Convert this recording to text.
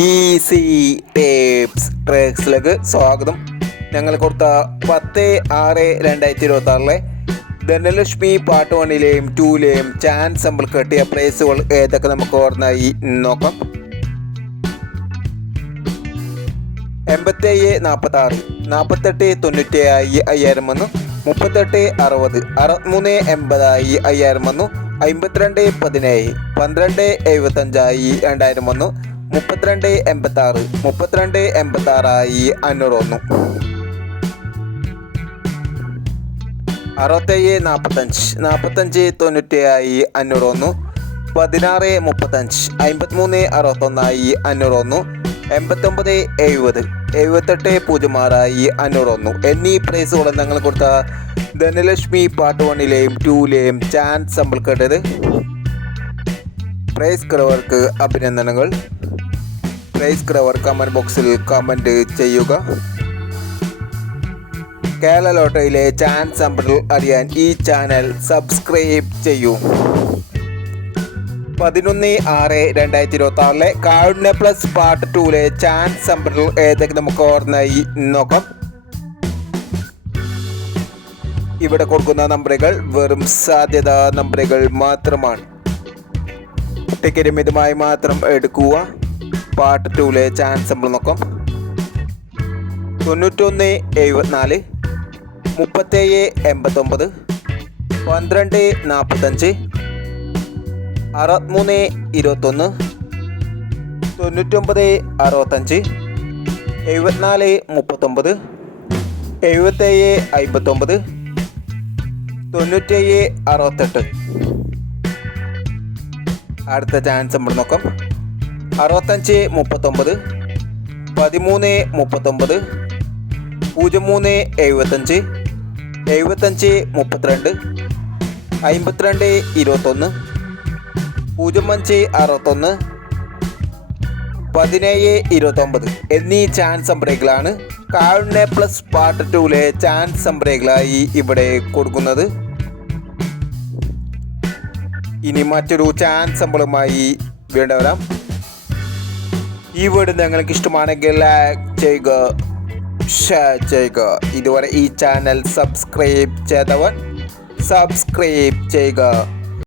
Easy tapes ട്രേക്സിലേക്ക് സ്വാഗതം. ഞങ്ങൾ കൊടുത്ത 10/6/2026 ധനലക്ഷ്മി പാർട്ട് 1ലെയും 2ലെയും ചാൻസ് നമ്മൾ കെട്ടിയ പ്രൈസുകൾ ഏതൊക്കെ നമുക്ക് ഓർമ്മയായി നോക്കാം. 8746, 4895 വന്നു, 3860, 6380 വന്നു, 5217, 1275 2000 വന്നു, 3286, 3286 500 വന്നു, 6745, 4590 500 വന്നു, 1635, 5361 500 വന്നു, 8970, 7806 500 വന്നു എന്നീ പ്രൈസുകൾ ഞങ്ങൾ കൊടുത്ത ധനലക്ഷ്മി പാർട്ട് 1ലെയും 2ലെയും ചാൻസ് നമ്മൾ കേട്ടത്. പ്രൈസ് കിടവർക്ക് അഭിനന്ദനങ്ങൾ. പ്രൈസ് കിടവർ കമൻറ്റ് ബോക്സിൽ കമൻറ്റ് ചെയ്യുക. കേരള ലോട്ടറിയിലെ ചാൻസ് നമ്പറുകൾ അറിയാൻ ഈ ചാനൽ സബ്സ്ക്രൈബ് ചെയ്യൂ. 11/6/2026 കാരുണ്യ പ്ലസ് പാർട്ട് 2ലെ ചാൻസ് നമ്പറുകൾ ഏതൊക്കെ നമുക്ക് ഓർമ്മയായി നോക്കാം. ഇവിടെ കൊടുക്കുന്ന നമ്പറുകൾ വെറും സാധ്യതാ നമ്പറുകൾ മാത്രമാണ്. ടിക്കറ്റ് മിതമായി മാത്രം എടുക്കുക. പാർട്ട് 2ലെ ചാൻസ് നമ്മൾ നോക്കാം. 9174, 3789, 1245, 6321, 9965, 7439, 7759, 9768. അടുത്ത ചാൻസ് നമ്മൾ നോക്കാം. 6539, 1339, 0375, 7532, 5221, 0561, 1729 എന്നീ ചാൻസ് നമ്പറുകളാണ് കാരുണ്യ പ്ലസ് പാർട്ട് 2ലെ ചാൻസ് നമ്പറുകളായി ഇവിടെ കൊടുക്കുന്നത്. ഇനി മറ്റൊരു ചാൻസ് നമ്പറുമായി വീണ്ടും വരാം. ഈ വീഡിയോ നിങ്ങൾക്ക് ഇഷ്ടമാണെങ്കിൽ ലൈക്ക് ചെയ്യുക, ഷെയർ ചെയ്യുക. ഇതുവരെ ഈ ചാനൽ സബ്സ്ക്രൈബ് ചെയ്തവർ സബ്സ്ക്രൈബ് ചെയ്യുക.